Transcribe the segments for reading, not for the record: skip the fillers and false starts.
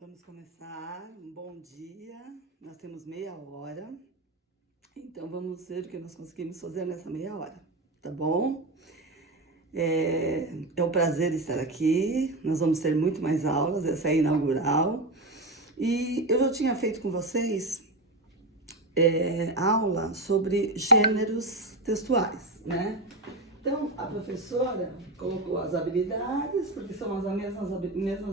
Vamos começar. Um bom dia. Nós temos meia hora. Então, vamos ver o que nós conseguimos fazer nessa meia hora, tá bom? É um prazer estar aqui. Nós vamos ter muito mais aulas. Essa é a inaugural. E eu já tinha feito com vocês aula sobre gêneros textuais, né? Então, a professora colocou as habilidades, porque são as mesmas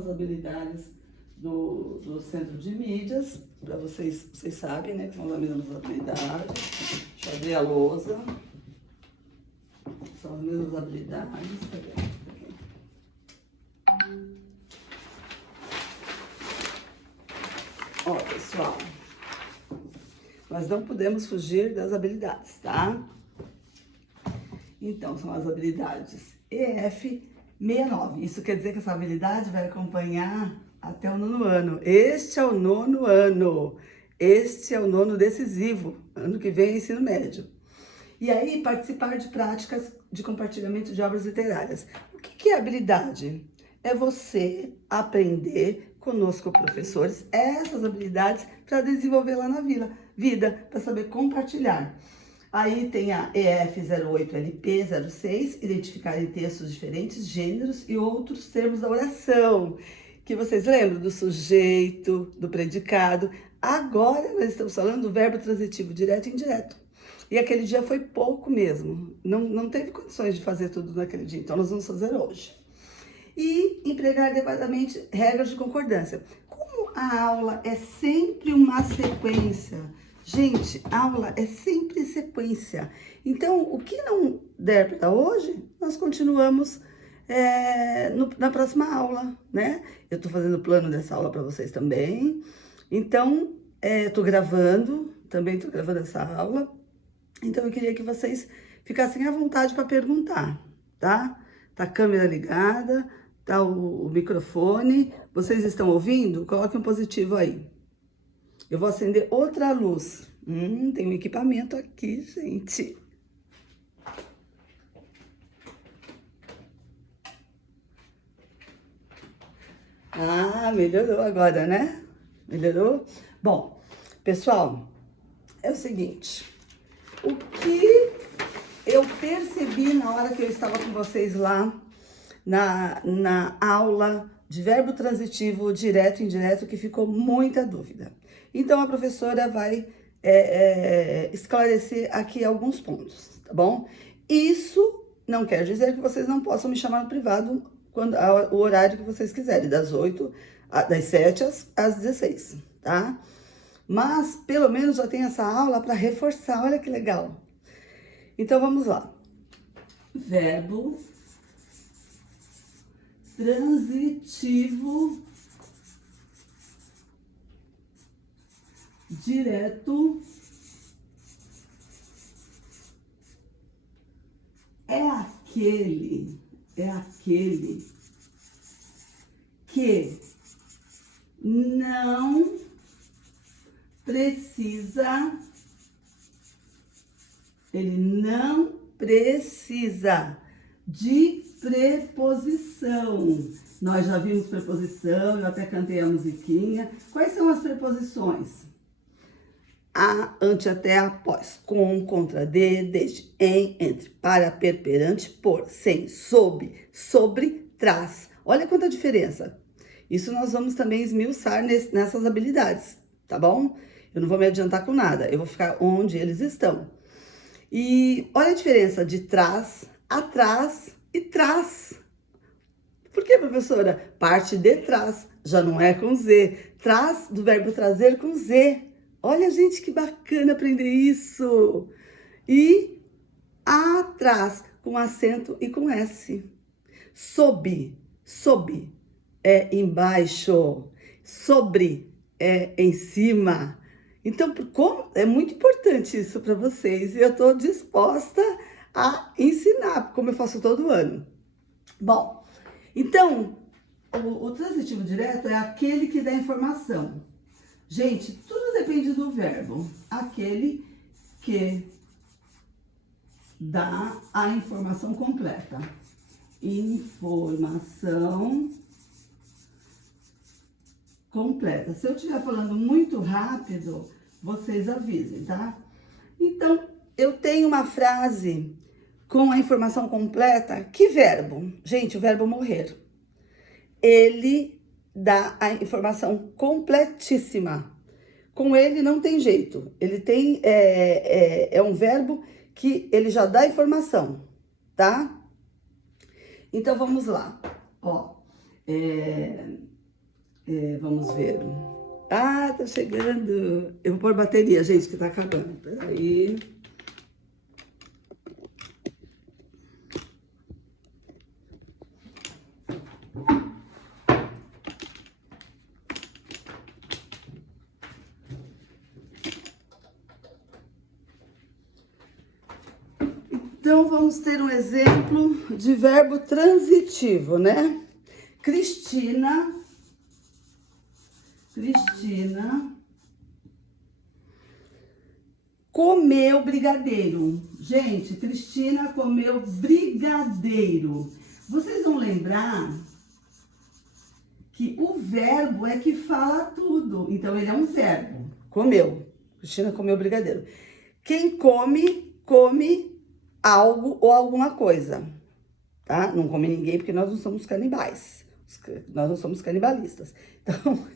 habilidades do Centro de Mídias, para vocês sabem, né, que são as mesmas habilidades. Deixa eu abrir a lousa. São as mesmas habilidades. Ó, pessoal, nós não podemos fugir das habilidades, tá? Então, são as habilidades EF69. Isso quer dizer que essa habilidade vai acompanhar até o 9º ano. Este é o 9º ano. Este é o 9º decisivo. Ano que vem é ensino médio. E aí, participar de práticas de compartilhamento de obras literárias. O que é habilidade? É você aprender conosco, professores, essas habilidades para desenvolver lá na vida, para saber compartilhar. Aí tem a EF08LP06, identificar em textos diferentes gêneros e outros termos da oração. Que vocês lembram do sujeito, do predicado. Agora nós estamos falando do verbo transitivo direto e indireto. E aquele dia foi pouco mesmo. Não teve condições de fazer tudo naquele dia, então nós vamos fazer hoje. E empregar adequadamente regras de concordância. Como a aula é sempre uma sequência, gente, aula é sempre sequência. Então, o que não der para hoje, nós continuamos na próxima aula, né? Eu tô fazendo o plano dessa aula para vocês também. Então, também tô gravando essa aula. Então, eu queria que vocês ficassem à vontade para perguntar, tá? Tá a câmera ligada, tá o microfone. Vocês estão ouvindo? Coloque um positivo aí. Eu vou acender outra luz. Tem um equipamento aqui, gente. Ah, melhorou agora, né? Melhorou? Bom, pessoal, é o seguinte. O que eu percebi na hora que eu estava com vocês lá na aula de verbo transitivo direto e indireto, que ficou muita dúvida. Então, a professora vai esclarecer aqui alguns pontos, tá bom? Isso não quer dizer que vocês não possam me chamar no privado o horário que vocês quiserem, das 7 às 16, tá? Mas, pelo menos, já tem essa aula para reforçar, olha que legal. Então, vamos lá. Verbo transitivo direto é aquele que não precisa, de preposição. Nós já vimos preposição, eu até cantei a musiquinha. Quais são as preposições? A, ante, até, após, com, contra, de, desde, em, entre, para, perante, por, sem, sob, sobre, traz. Olha quanta diferença. Isso nós vamos também esmiuçar nessas habilidades, tá bom? Eu não vou me adiantar com nada, eu vou ficar onde eles estão. E olha a diferença de trás, atrás e trás. Por que, professora? Parte de trás, já não é com Z. Trás do verbo trazer com Z. Olha, gente, que bacana aprender isso. E atrás, com acento e com S. Sob é embaixo. Sobre é em cima. Então, é muito importante isso para vocês. E eu estou disposta a ensinar, como eu faço todo ano. Bom, então, o transitivo direto é aquele que dá informação. Gente, tudo depende do verbo. Aquele que dá a informação completa. Informação completa. Se eu estiver falando muito rápido, vocês avisem, tá? Então, eu tenho uma frase com a informação completa. Que verbo? Gente, o verbo morrer. Ele dá a informação completíssima. Com ele não tem jeito. Ele tem, é um verbo que ele já dá a informação, tá? Então, vamos lá. Ó, vamos ver. Ah, tá chegando. Eu vou pôr bateria, gente, que tá acabando. Peraí. Então, vamos ter um exemplo de verbo transitivo, né? Cristina comeu brigadeiro. Gente, Cristina comeu brigadeiro. Vocês vão lembrar que o verbo é que fala tudo. Então, ele é um verbo. Comeu. Cristina comeu brigadeiro. Quem come, come algo ou alguma coisa, tá? Não come ninguém porque nós não somos canibais. Nós não somos canibalistas. Então,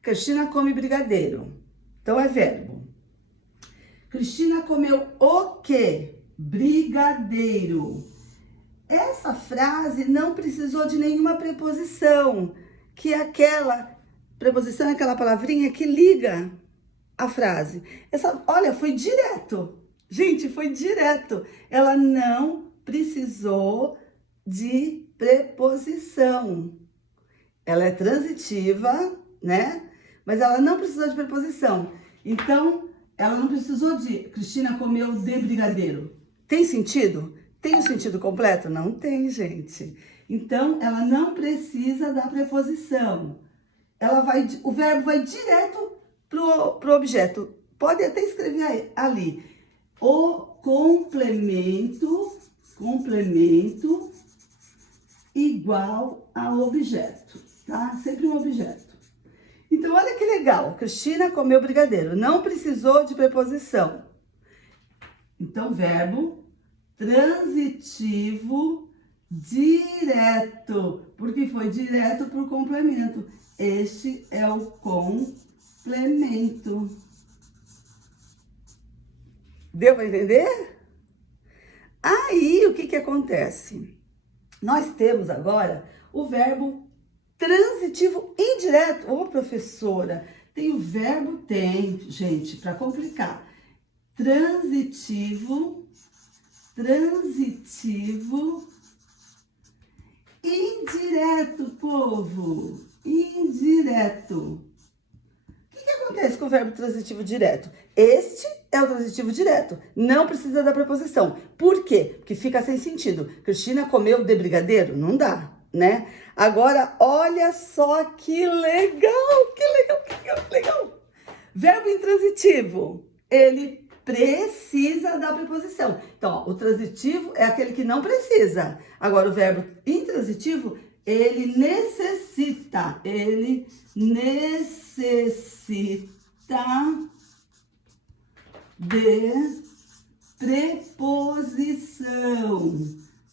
Cristina come brigadeiro. Então, é verbo. Cristina comeu o quê? Brigadeiro. Essa frase não precisou de nenhuma preposição, que é aquela preposição, é aquela palavrinha que liga a frase. Olha, foi direto. Gente, foi direto. Ela não precisou de preposição. Ela é transitiva, né? Mas ela não precisou de preposição. Então, ela não precisou de Cristina comeu de brigadeiro. Tem sentido? Tem o sentido completo? Não tem, gente. Então, ela não precisa da preposição. O verbo vai direto pro objeto. Pode até escrever ali. O complemento igual a objeto, tá? Sempre um objeto. Então, olha que legal. Cristina comeu brigadeiro. Não precisou de preposição. Então, verbo transitivo direto, porque foi direto para o complemento. Este é o complemento. Deu para entender? Aí, o que acontece? Nós temos agora o verbo transitivo indireto. Ô, professora, tem o verbo tem, gente, para complicar. Transitivo indireto, povo. Indireto. O que acontece com o verbo transitivo direto? Este é o transitivo direto. Não precisa da preposição. Por quê? Porque fica sem sentido. Cristina comeu de brigadeiro? Não dá, né? Agora, olha só que legal, que legal. Verbo intransitivo, ele precisa da preposição. Então, ó, o transitivo é aquele que não precisa. Agora, o verbo intransitivo, ele necessita de preposição.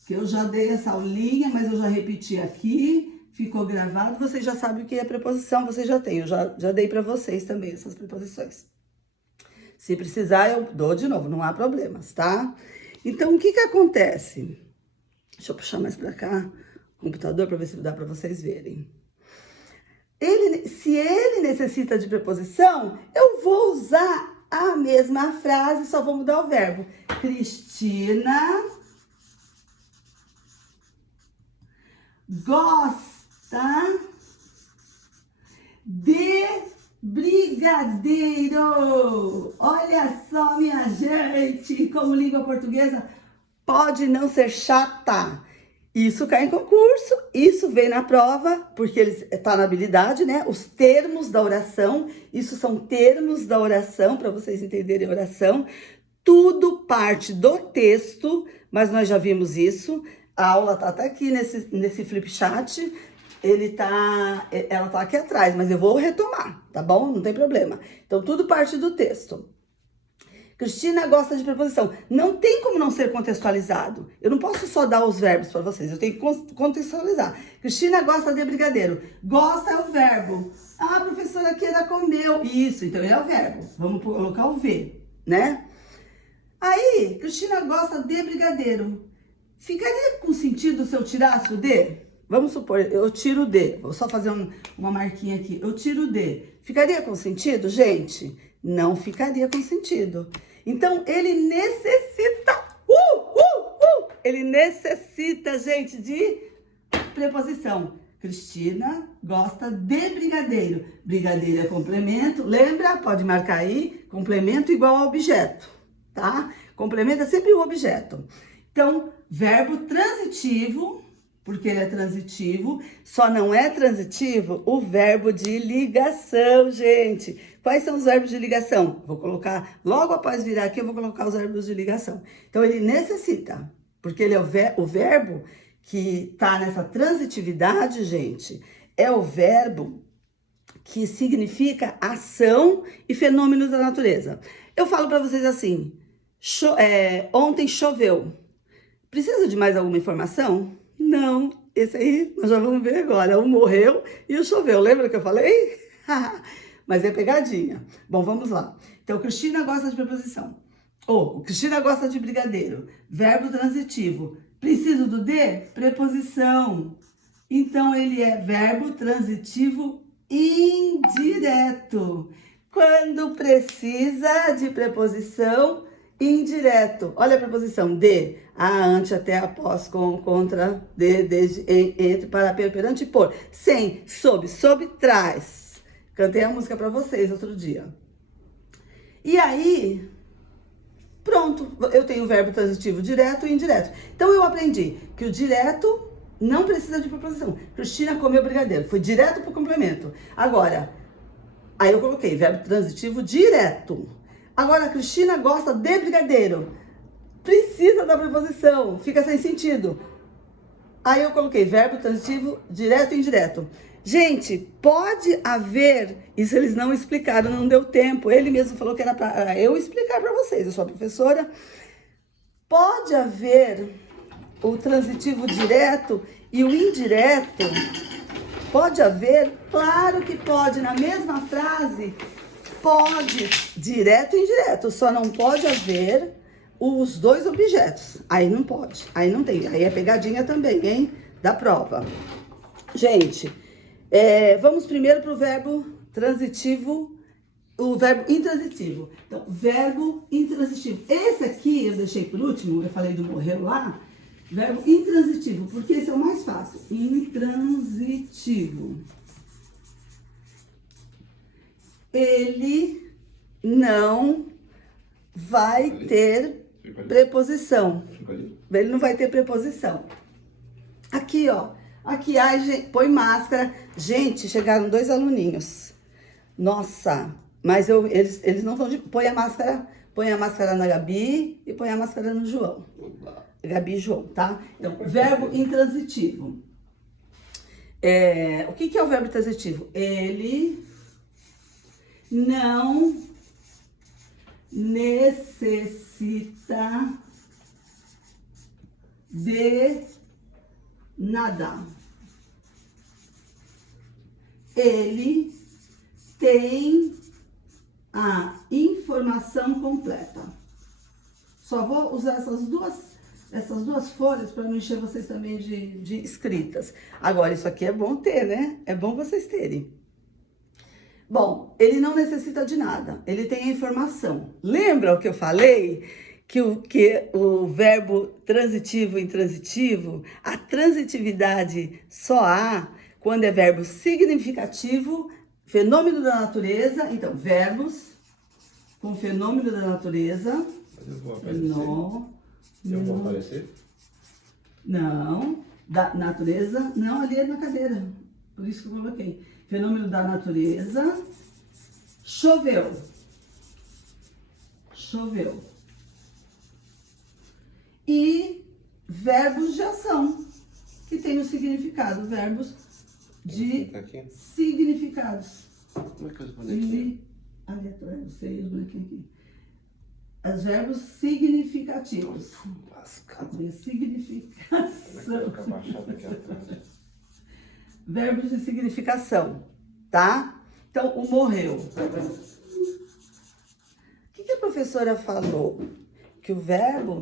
Que eu já dei essa aulinha, mas eu já repeti aqui, ficou gravado. Vocês já sabem o que é preposição, vocês já têm. Eu já dei para vocês também essas preposições. Se precisar, eu dou de novo, não há problemas, tá? Então, o que acontece? Deixa eu puxar mais para cá o computador para ver se dá para vocês verem. Se ele necessita de preposição, eu vou usar a mesma frase, só vou mudar o verbo. Cristina gosta de brigadeiro. Olha só, minha gente, como língua portuguesa pode não ser chata. Isso cai em concurso, isso vem na prova, porque ele está na habilidade, né? Os termos da oração, isso são termos da oração, para vocês entenderem a oração. Tudo parte do texto, mas nós já vimos isso. A aula tá até aqui nesse flip chat. ela tá aqui atrás, mas eu vou retomar, tá bom? Não tem problema. Então, tudo parte do texto. Cristina gosta de preposição. Não tem como não ser contextualizado. Eu não posso só dar os verbos para vocês, eu tenho que contextualizar. Cristina gosta de brigadeiro. Gosta é o verbo. Ah, a professora Keila comeu. Isso, então ele é o verbo. Vamos colocar o V, né? Aí, Cristina gosta de brigadeiro. Ficaria com sentido se eu tirasse o D? Vamos supor, eu tiro o D. Vou só fazer uma marquinha aqui. Eu tiro o D. Ficaria com sentido, gente? Não ficaria com sentido. Então, ele necessita... Ele necessita, gente, de preposição. Cristina gosta de brigadeiro. Brigadeiro é complemento. Lembra? Pode marcar aí. Complemento igual a objeto, tá? Complemento é sempre o objeto. Então, verbo transitivo, porque ele é transitivo, só não é transitivo o verbo de ligação, gente. Quais são os verbos de ligação? Vou colocar, logo após virar aqui, eu vou colocar os verbos de ligação. Então, ele necessita, porque ele é o verbo que tá nessa transitividade, gente, é o verbo que significa ação e fenômenos da natureza. Eu falo para vocês assim, ontem choveu. Precisa de mais alguma informação? Não, esse aí nós já vamos ver agora. O morreu e o choveu. Lembra que eu falei? Mas é pegadinha. Bom, vamos lá. Então, Cristina gosta de preposição. Cristina gosta de brigadeiro. Verbo transitivo. Preciso do D? Preposição. Então, ele é verbo transitivo indireto. Quando precisa de preposição indireto. Olha a preposição de, a, ante, até, após, com, contra, de, desde, em, entre, para, perante, por. Sem, sob, trás. Cantei a música para vocês outro dia. E aí, pronto, eu tenho o verbo transitivo direto e indireto. Então, eu aprendi que o direto não precisa de preposição. Cristina comeu brigadeiro, foi direto para o complemento. Agora, aí eu coloquei verbo transitivo direto. Agora, a Cristina gosta de brigadeiro. Precisa da preposição, fica sem sentido. Aí eu coloquei verbo transitivo direto e indireto. Gente, pode haver, isso eles não explicaram, não deu tempo. Ele mesmo falou que era para eu explicar para vocês, eu sou a professora. Pode haver o transitivo direto e o indireto? Pode haver? Claro que pode, na mesma frase. Pode, direto e indireto, só não pode haver os dois objetos. Aí não pode, aí não tem, aí é pegadinha também, hein, da prova. Gente, vamos primeiro para o verbo transitivo, o verbo intransitivo. Então, verbo intransitivo. Esse aqui eu deixei por último, eu falei do morreu lá, verbo intransitivo, porque esse é o mais fácil. Intransitivo. Ele não vai ter preposição. Ele não vai ter preposição. Aqui, ó. Aqui, ai, gente, põe máscara. Gente, chegaram 2 aluninhos. Nossa, mas eles não vão de... Põe a máscara na Gabi e põe a máscara no João. Gabi e João, tá? Então, verbo intransitivo. O que é o verbo transitivo? Ele não necessita de nada. Ele tem a informação completa. Só vou usar essas duas folhas para não encher vocês também de escritas. Agora, isso aqui é bom ter, né? É bom vocês terem. Bom, ele não necessita de nada, ele tem a informação. Lembra o que eu falei? Que o verbo transitivo e intransitivo, a transitividade só há quando é verbo significativo, fenômeno da natureza. Então, verbos com fenômeno da natureza. Eu vou aparecer? Eu vou aparecer? Não, da natureza, não, ali é na cadeira, por isso que eu coloquei. Fenômeno da natureza, choveu, choveu. E verbos de ação, que tem o significado, verbos de Tá aqui? significados. Como é que é os bonequinhos? Ali atrás, você e os bonequinhos aqui. Os verbos significativos. Lascado. De Vai significação. ficar baixado aqui atrás. Verbos de significação, tá? Então, o morreu. O que a professora falou? Que o verbo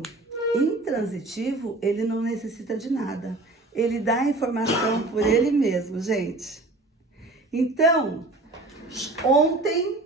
intransitivo, ele não necessita de nada. Ele dá a informação por ele mesmo, gente. Então, ontem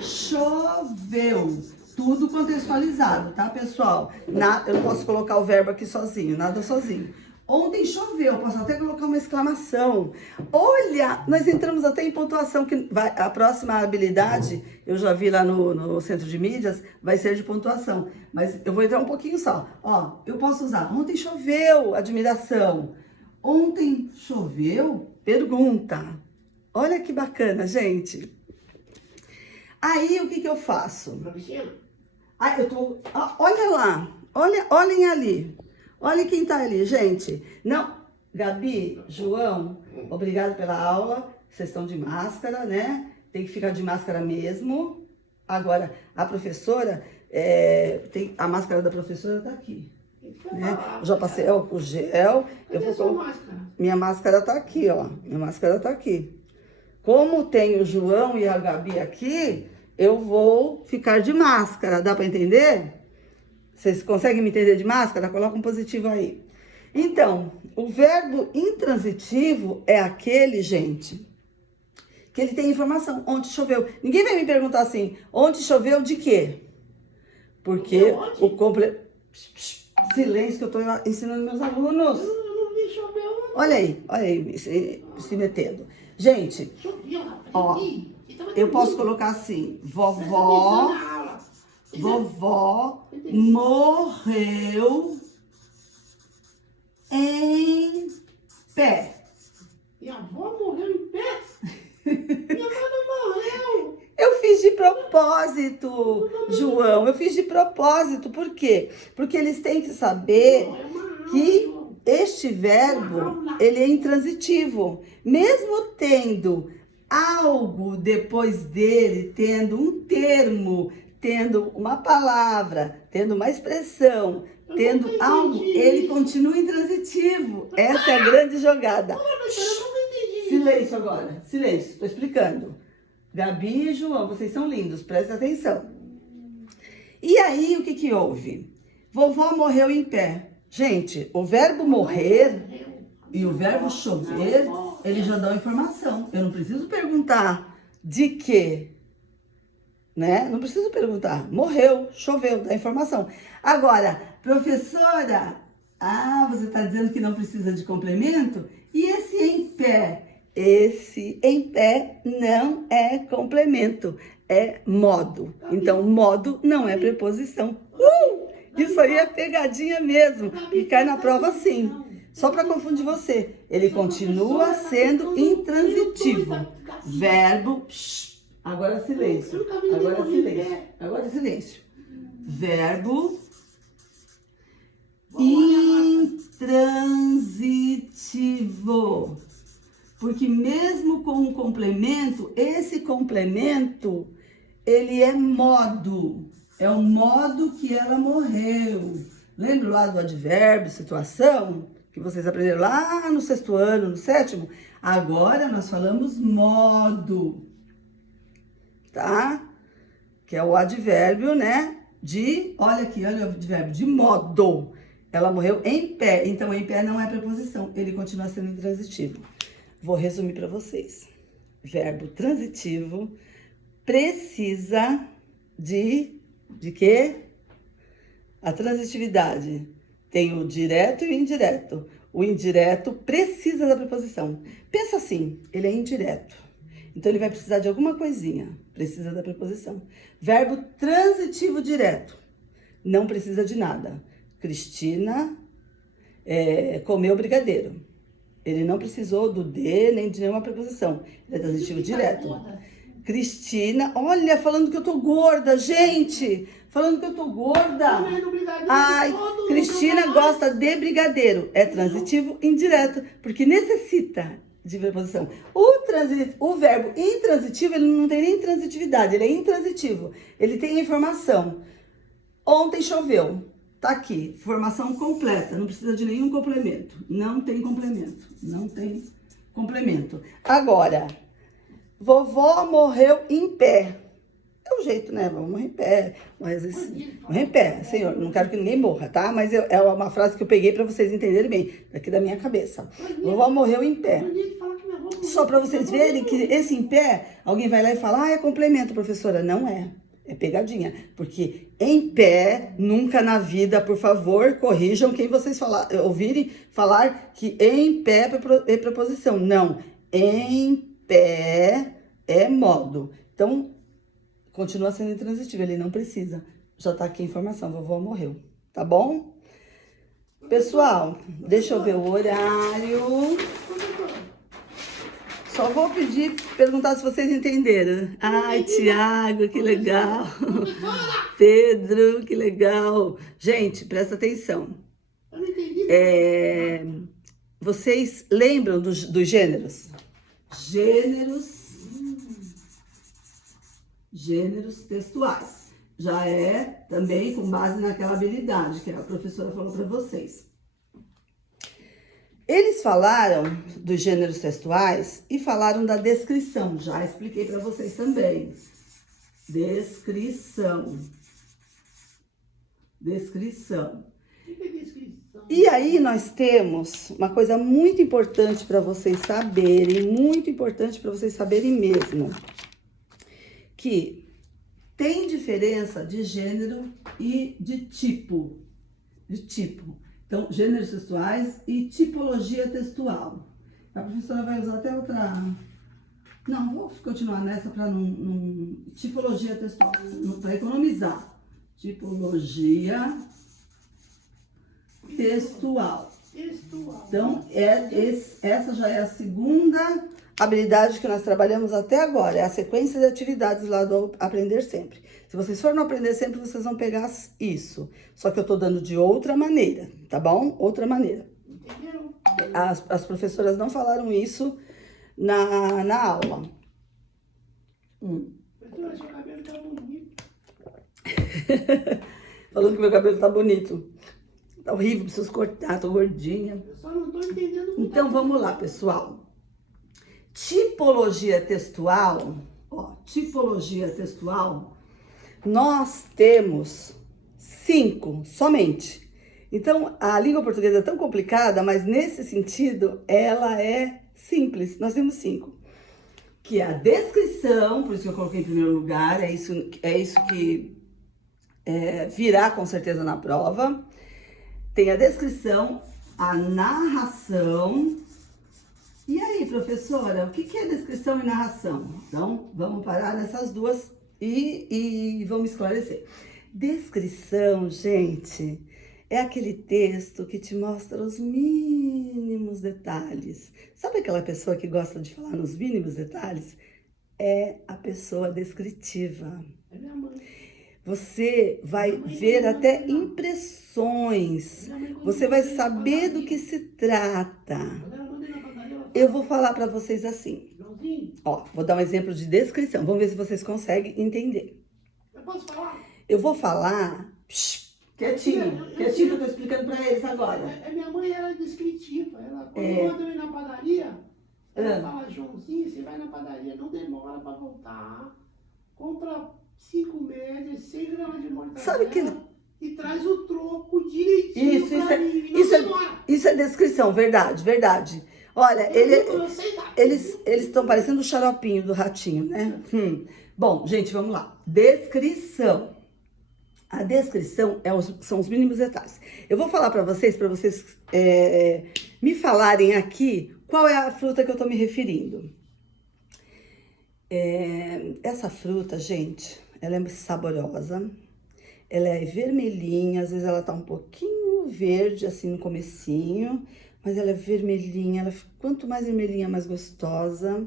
choveu. Tudo contextualizado, tá, pessoal? Eu não posso colocar o verbo aqui sozinho, nada sozinho. Ontem choveu, posso até colocar uma exclamação. Olha, nós entramos até em pontuação, que a próxima habilidade, eu já vi lá no centro de mídias, vai ser de pontuação. Mas eu vou entrar um pouquinho só. Ó, eu posso usar, ontem choveu, admiração. Ontem choveu, pergunta. Olha que bacana, gente. Aí, o que eu faço? Ah, olha lá, olhem ali. Olha quem tá ali, gente. Não, Gabi, João, obrigado pela aula. Vocês estão de máscara, né? Tem que ficar de máscara mesmo. Agora, a professora, a máscara da professora tá aqui. Né? Eu já passei o gel. Minha máscara tá aqui, ó. Minha máscara tá aqui. Como tem o João e a Gabi aqui, eu vou ficar de máscara. Dá para entender? Vocês conseguem me entender de máscara? Coloca um positivo aí. Então, o verbo intransitivo é aquele, gente, que ele tem informação. Onde choveu? Ninguém vai me perguntar assim, onde choveu de quê? Porque o silêncio que eu estou ensinando meus alunos. Olha aí, se metendo. Gente, ó, eu posso colocar assim, vovó morreu em pé. E a avó morreu em pé? Minha avó não morreu. Eu fiz de propósito, João. Eu fiz de propósito. Por quê? Porque eles têm que saber que este verbo, ele é intransitivo. Mesmo tendo algo depois dele, tendo um termo, tendo uma palavra, tendo uma expressão, tendo algo, ele continua intransitivo. Essa é a grande jogada. Silêncio agora, silêncio, estou explicando. Gabi e João, vocês são lindos, prestem atenção. E aí, o que houve? Vovó morreu em pé. Gente, o verbo morrer e o verbo chover, eles já dão informação. Eu não preciso perguntar de quê, né? Não preciso perguntar. Morreu, choveu, dá informação. Agora, professora, você está dizendo que não precisa de complemento? E esse em pé? Esse em pé não é complemento, é modo. Então, modo não é preposição. Isso aí é pegadinha mesmo. E cai na prova sim. Só para confundir você. Ele continua sendo intransitivo. Verbo... Agora silêncio. Agora silêncio. Agora silêncio. Verbo intransitivo. Porque mesmo com um complemento, esse complemento, ele é modo. É o modo que ela morreu. Lembra lá do advérbio, situação? Que vocês aprenderam lá no 6º ano, no 7º? Agora nós falamos modo. Tá? Que é o advérbio, né? Olha aqui, olha o advérbio, de modo. Ela morreu em pé. Então, em pé não é preposição. Ele continua sendo intransitivo. Vou resumir para vocês. Verbo transitivo precisa de quê? A transitividade tem o direto e o indireto. O indireto precisa da preposição. Pensa assim, ele é indireto. Então, ele vai precisar de alguma coisinha. Precisa da preposição. Verbo transitivo direto. Não precisa de nada. Cristina comeu brigadeiro. Ele não precisou do de nem de nenhuma preposição. Ele é transitivo direto. Cristina, olha, falando que eu tô gorda, gente. Falando que eu tô gorda. Comendo brigadeiro Ai, todo Cristina nunca mais. gosta de brigadeiro. É transitivo indireto, porque necessita de preposição. O verbo intransitivo, ele não tem nem transitividade, ele é intransitivo. Ele tem informação. Ontem choveu. Tá aqui, formação completa, não precisa de nenhum complemento. Não tem complemento, não tem complemento. Agora, vovó morreu em pé. É o jeito, né? Vamos morrer em pé. Mas morrer em pé, senhor. Não quero que ninguém morra, tá? Mas é uma frase que eu peguei pra vocês entenderem bem, daqui da minha cabeça. Vovó morreu em pé. Só pra vocês verem que esse em pé, alguém vai lá e fala, é complemento, professora. Não é. É pegadinha. Porque em pé, nunca na vida, por favor, corrijam quem vocês ouvirem falar que em pé é preposição. Não. Em pé é modo. Então, continua sendo intransitivo, ele não precisa. Já tá aqui a informação, vovó morreu. Tá bom? Pessoal, deixa eu ver o horário. Só vou perguntar se vocês entenderam. Ai, Tiago, que legal. Pedro, que legal. Gente, presta atenção. Eu não entendi. Vocês lembram dos gêneros? Gêneros textuais. Já é também com base naquela habilidade que a professora falou para vocês. Eles falaram dos gêneros textuais e falaram da descrição. Já expliquei para vocês também. Descrição. O que é descrição? E aí nós temos uma coisa muito importante para vocês saberem, muito importante para vocês saberem mesmo, que tem diferença de gênero e de tipo. Então, gêneros textuais e tipologia textual. A professora vai usar até outra... Não, vou continuar nessa para não... Tipologia textual, para economizar. Tipologia textual. Então, essa já é a segunda habilidade que nós trabalhamos até agora. É a sequência de atividades lá do Aprender Sempre. Se vocês forem no Aprender Sempre, vocês vão pegar isso. Só que eu tô dando de outra maneira, tá bom? Outra maneira. Entenderam? As professoras não falaram isso na aula. Professora, seu cabelo tá bonito. Falando que meu cabelo tá bonito. Tá horrível, preciso cortar, tô gordinha. Eu só não tô entendendo. Então, vamos lá, pessoal. Tipologia textual, tipologia textual, nós temos 5 somente. Então, a língua portuguesa é tão complicada, mas nesse sentido, ela é simples. Nós temos 5. Que é a descrição, por isso que eu coloquei em primeiro lugar, é isso que virá com certeza na prova. Tem a descrição, a narração. E aí, professora, o que é descrição e narração? Então, vamos parar nessas duas e vamos esclarecer. Descrição, gente, é aquele texto que te mostra os mínimos detalhes. Sabe aquela pessoa que gosta de falar nos mínimos detalhes? É a pessoa descritiva. É minha mãe. Você vai ver até impressões. Você vai saber do que se trata. Eu vou falar para vocês assim. Vou dar um exemplo de descrição. Vamos ver se vocês conseguem entender. Eu posso falar? Eu vou falar... Quietinho que eu tô explicando para eles agora. Minha mãe era descritiva. Quando manda eu ir na padaria, ela fala, Joãozinho, você vai na padaria, não demora para voltar. Compra 5 médias, 100 gramas de mortadela. Sabe que... E traz o troco direitinho Isso é descrição, verdade. Olha, eles estão parecendo o xaropinho do ratinho, né? Bom, gente, vamos lá. Descrição. A descrição são os mínimos detalhes. Eu vou falar para vocês me falarem aqui qual é a fruta que eu tô me referindo. Essa fruta, gente, ela é saborosa. Ela é vermelhinha, às vezes ela tá um pouquinho verde, assim, no comecinho. Mas ela é vermelhinha, quanto mais vermelhinha, mais gostosa.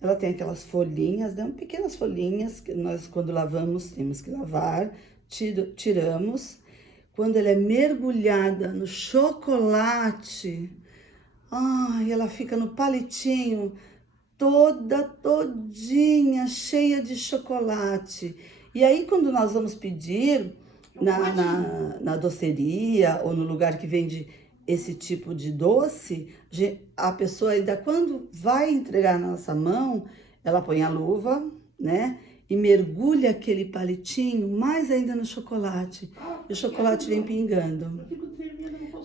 ela tem aquelas folhinhas, né? Pequenas folhinhas que nós, quando lavamos, temos que lavar, tiramos. Quando ela é mergulhada no chocolate, ai, ela fica no palitinho, todinha, cheia de chocolate. E aí, quando nós vamos pedir na doceria ou no lugar que vende esse tipo de doce, a pessoa ainda, quando vai entregar na nossa mão, ela põe a luva, né? E mergulha aquele palitinho mais ainda no chocolate. E o chocolate vem pingando.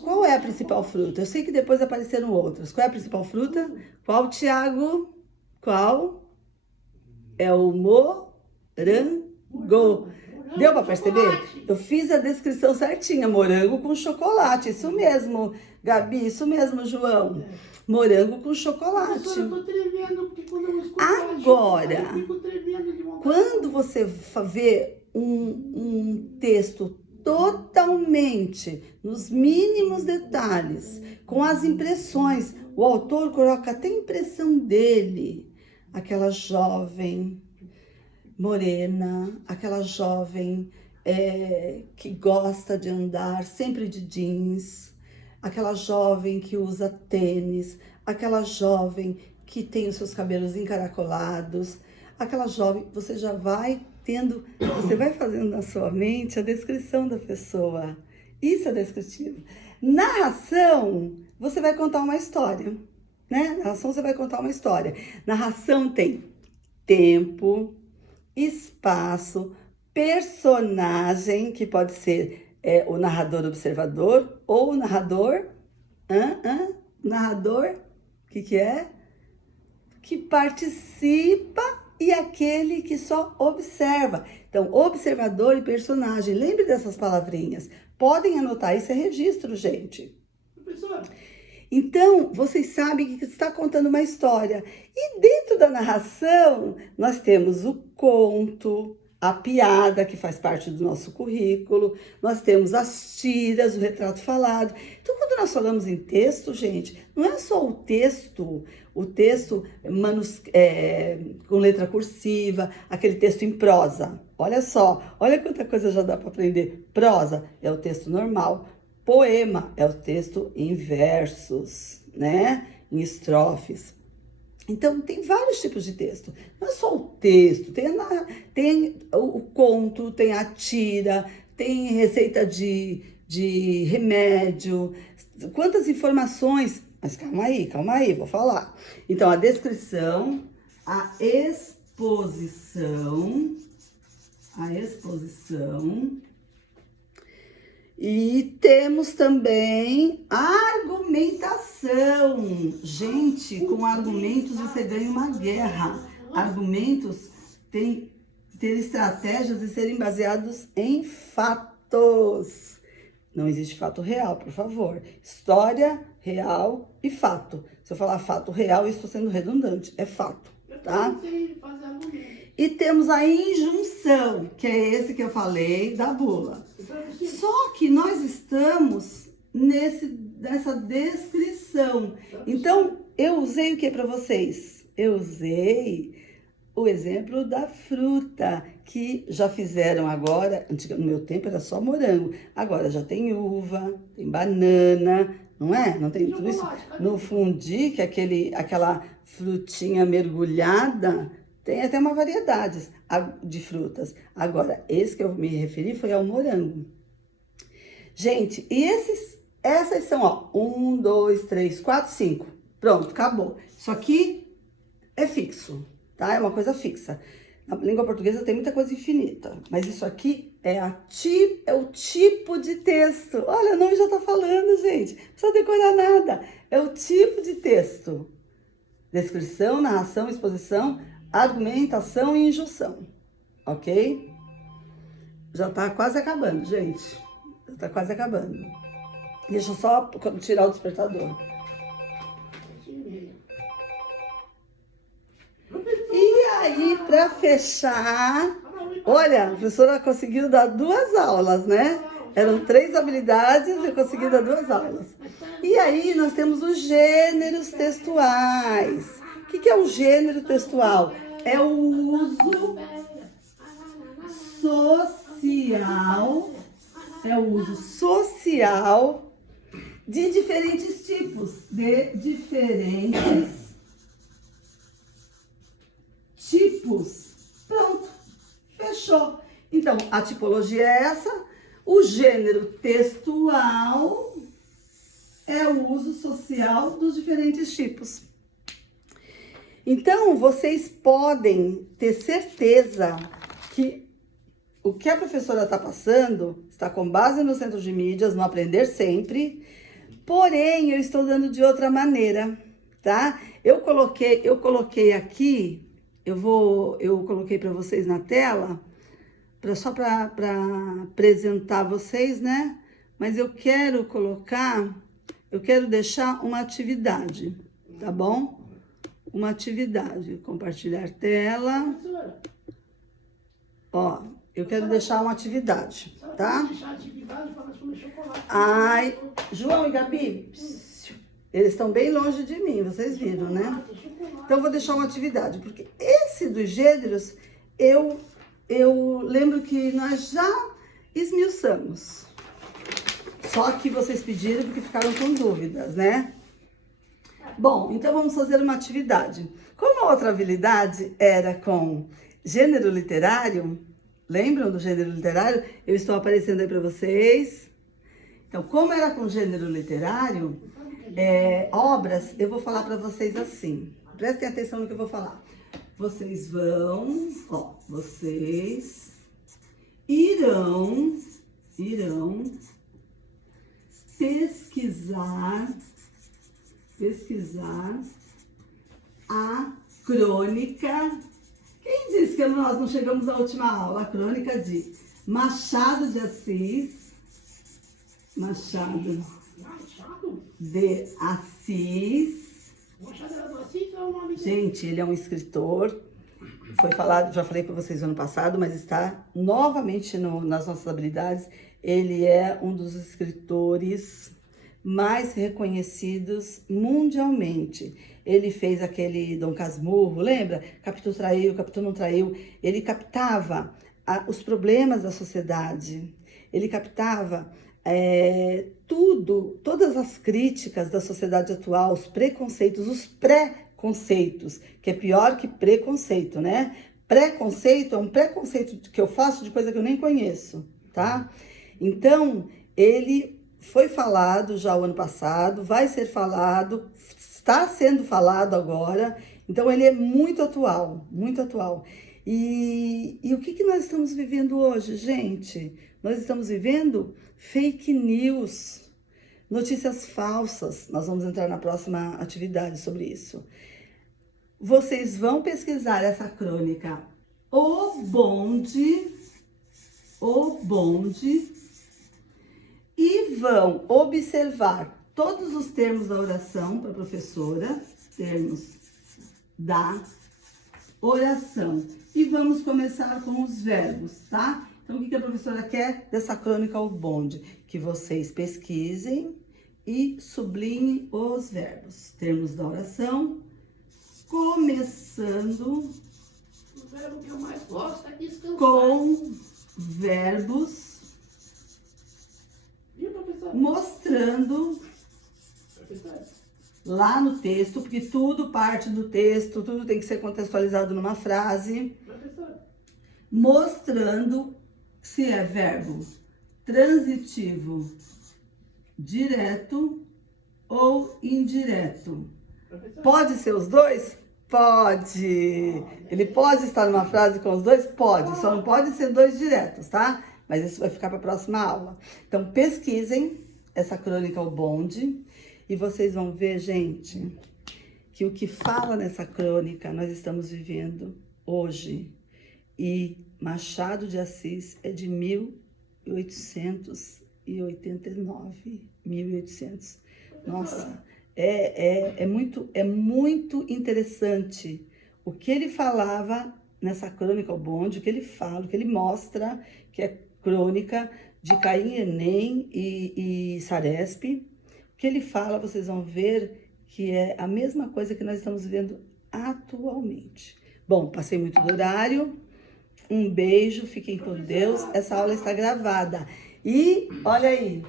Qual é a principal fruta? Eu sei que depois apareceram outras. Qual é a principal fruta? Qual, Tiago? Qual? É o morango. Deu para perceber? Eu fiz a descrição certinha. Morango com chocolate. Isso mesmo, Gabi. Isso mesmo, João. Morango com chocolate. Eu tô tremendo, porque quando eu escuto agora, eu fico tremendo de vontade. Quando você vê um texto totalmente nos mínimos detalhes, com as impressões, o autor coloca até a impressão dele, aquela jovem morena, aquela jovem que gosta de andar sempre de jeans, aquela jovem que usa tênis, aquela jovem que tem os seus cabelos encaracolados, aquela jovem, você já vai tendo, você vai fazendo na sua mente a descrição da pessoa. Isso é descritivo. Narração, você vai contar uma história, né? Narração, você vai contar uma história. Narração tem tempo, espaço, personagem, que pode ser o narrador observador ou o narrador, narrador, o que é? Que participa e aquele que só observa. Então, observador e personagem, lembre dessas palavrinhas. Podem anotar, isso é registro, gente. Professora, Então, vocês sabem que está contando uma história. E dentro da narração, nós temos o conto, a piada, que faz parte do nosso currículo, nós temos as tiras, o retrato falado. Então, quando nós falamos em texto, gente, não é só o texto com letra cursiva, aquele texto em prosa. Olha só, olha quanta coisa já dá para aprender. Prosa é o texto normal, poema é o texto em versos, né? Em estrofes. Então, tem vários tipos de texto. Não é só o texto, tem o conto, tem a tira, tem receita de remédio. Quantas informações? Mas calma aí, vou falar. Então, a descrição, a exposição, e temos também a argumentação. Gente, com argumentos você ganha uma guerra. Argumentos têm que ter estratégias e serem baseados em fatos. Não existe fato real, por favor. História, real e fato. Se eu falar fato real, eu estou sendo redundante. É fato, tá? E temos a injunção, que é esse que eu falei da bula. Só que nós estamos nessa descrição. Então, eu usei o que para vocês? Eu usei o exemplo da fruta, que já fizeram agora. No meu tempo era só morango. Agora já tem uva, tem banana, não é? Não tem tudo isso. No fundi, que é aquela frutinha mergulhada, tem até uma variedade de frutas. Agora, esse que eu me referi foi ao morango. Gente, e essas são, ó, 1, 2, 3, 4, 5. Pronto, acabou. Isso aqui é fixo, tá? É uma coisa fixa. Na língua portuguesa tem muita coisa infinita, mas isso aqui é o tipo de texto. Olha, o nome já tá falando, gente. Não precisa decorar nada. É o tipo de texto. Descrição, narração, exposição, argumentação e injunção. Ok? Já tá quase acabando, gente. Já tá quase acabando. Deixa eu só tirar o despertador. E aí, para fechar, olha, a professora conseguiu dar 2 aulas, né? Eram 3 habilidades e eu consegui dar 2 aulas. E aí, nós temos os gêneros textuais, que é o gênero textual? É o uso social, de diferentes tipos, Pronto, fechou. Então, a tipologia é essa, o gênero textual é o uso social dos diferentes tipos. Então, vocês podem ter certeza que o que a professora está passando está com base no Centro de Mídias, no Aprender Sempre, porém, eu estou dando de outra maneira, tá? Eu coloquei aqui, eu coloquei para vocês na tela, só para apresentar vocês, né? Mas eu quero deixar uma atividade, tá bom? Uma atividade, compartilhar tela. Ó, eu quero deixar uma atividade, tá? Ai, João e Gabi, eles estão bem longe de mim, vocês viram, né? Então, eu vou deixar uma atividade, porque esse dos gêneros, eu lembro que nós já esmiuçamos. Só que vocês pediram porque ficaram com dúvidas, né? Bom, então vamos fazer uma atividade. Como a outra habilidade era com gênero literário, lembram do gênero literário? Eu estou aparecendo aí para vocês. Então, como era com gênero literário, obras, eu vou falar para vocês assim. Prestem atenção no que eu vou falar. Vocês irão pesquisar a crônica. Quem disse que nós não chegamos à última aula? A crônica de Machado de Assis. Machado de Assis. Gente, ele é um escritor. Foi falado, já falei para vocês no ano passado, mas está novamente nas nossas habilidades. Ele é um dos escritores mais reconhecidos mundialmente. Ele fez aquele Dom Casmurro, lembra? Capitu traiu, Capitu não traiu. Ele captava os problemas da sociedade. Ele captava todas as críticas da sociedade atual, os preconceitos, os pré-conceitos, que é pior que preconceito, né? Preconceito é um preconceito que eu faço de coisa que eu nem conheço, tá? Então, ele foi falado já o ano passado, vai ser falado, está sendo falado agora, então ele é muito atual, muito atual. E o que nós estamos vivendo hoje, gente? Nós estamos vivendo fake news, notícias falsas. Nós vamos entrar na próxima atividade sobre isso. Vocês vão pesquisar essa crônica, O Bonde, e vão observar todos os termos da oração para a professora, termos da oração. E vamos começar com os verbos, tá? Então, o que a professora quer dessa crônica O Bonde? Que vocês pesquisem e sublinhem os verbos. Termos da oração, começando O verbo que eu mais gosto é descansar. com verbos, Viu, professor? mostrando Professor? lá no texto, porque tudo parte do texto, tudo tem que ser contextualizado numa frase, Professor? mostrando se é verbo transitivo, direto ou indireto. Professor? Pode ser os dois? Pode. Ele pode estar numa frase com os dois? Pode. Só não pode ser dois diretos, tá? Mas isso vai ficar para a próxima aula. Então, pesquisem essa crônica O Bonde e vocês vão ver, gente, que o que fala nessa crônica nós estamos vivendo hoje. E Machado de Assis é de 1889. 1800. Nossa, é muito interessante o que ele falava nessa crônica O Bonde, o que ele fala, o que ele mostra, que é crônica de Caim, Enem e Saresp. O que ele fala, vocês vão ver que é a mesma coisa que nós estamos vendo atualmente. Bom, passei muito do horário. Um beijo, fiquem com Deus. Essa aula está gravada. E, olha aí,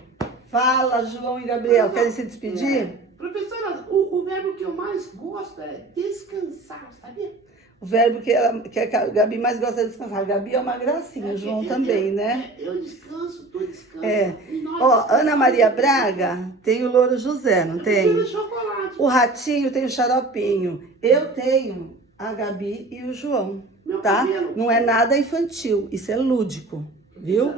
fala, João e Gabriel, querem se despedir? Professora, o verbo que eu mais gosto é descansar, sabia? O verbo que a Gabi mais gosta de descansar. A Gabi é uma gracinha, o João também, né? Eu descanso, tu descansa. É. E nós Ó, descansamos. Ana Maria Braga tem o Louro José, não Eu tem? prefiro chocolate. O Ratinho tem o Xaropinho. Eu tenho a Gabi e o João, Meu tá? cabelo. Não é nada infantil, isso é lúdico, viu?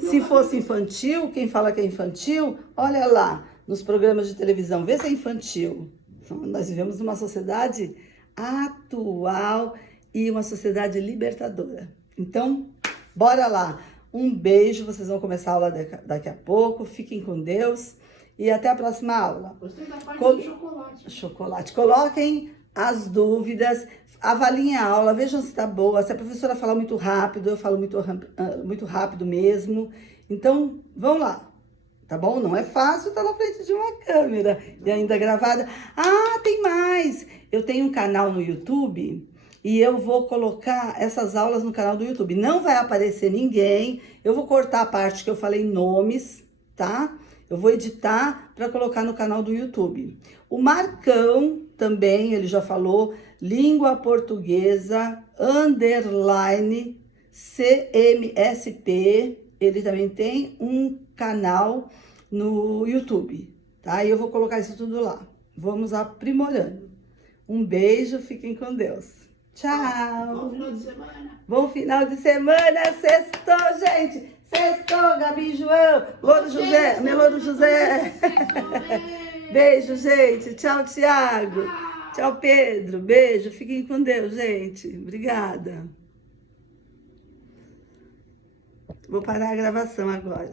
Se fosse infantil, quem fala que é infantil, olha lá nos programas de televisão, vê se é infantil. Nós vivemos numa sociedade atual e uma sociedade libertadora. Então, bora lá. Um beijo, vocês vão começar a aula daqui a pouco. Fiquem com Deus e até a próxima aula. Gostei da parte Co- do chocolate. Chocolate. Coloquem as dúvidas, avaliem a aula, vejam se está boa. Se a professora falar muito rápido, eu falo muito rápido mesmo. Então, vão lá, tá bom? Não é fácil estar na frente de uma câmera e ainda gravada. Ah, tem mais! Eu tenho um canal no YouTube e eu vou colocar essas aulas no canal do YouTube. Não vai aparecer ninguém, eu vou cortar a parte que eu falei nomes, tá? Eu vou editar para colocar no canal do YouTube. O Marcão também, ele já falou, língua portuguesa, _ CMSP. Ele também tem um canal no YouTube, tá? E eu vou colocar isso tudo lá. Vamos aprimorando. Um beijo, fiquem com Deus. Tchau! Bom final de semana. Bom final de semana, sextou, gente! Sextou, Gabi e João! Louro José, meu Louro José! Beijo, gente! Tchau, Tiago! Tchau, Pedro! Beijo, fiquem com Deus, gente! Obrigada! Vou parar a gravação agora.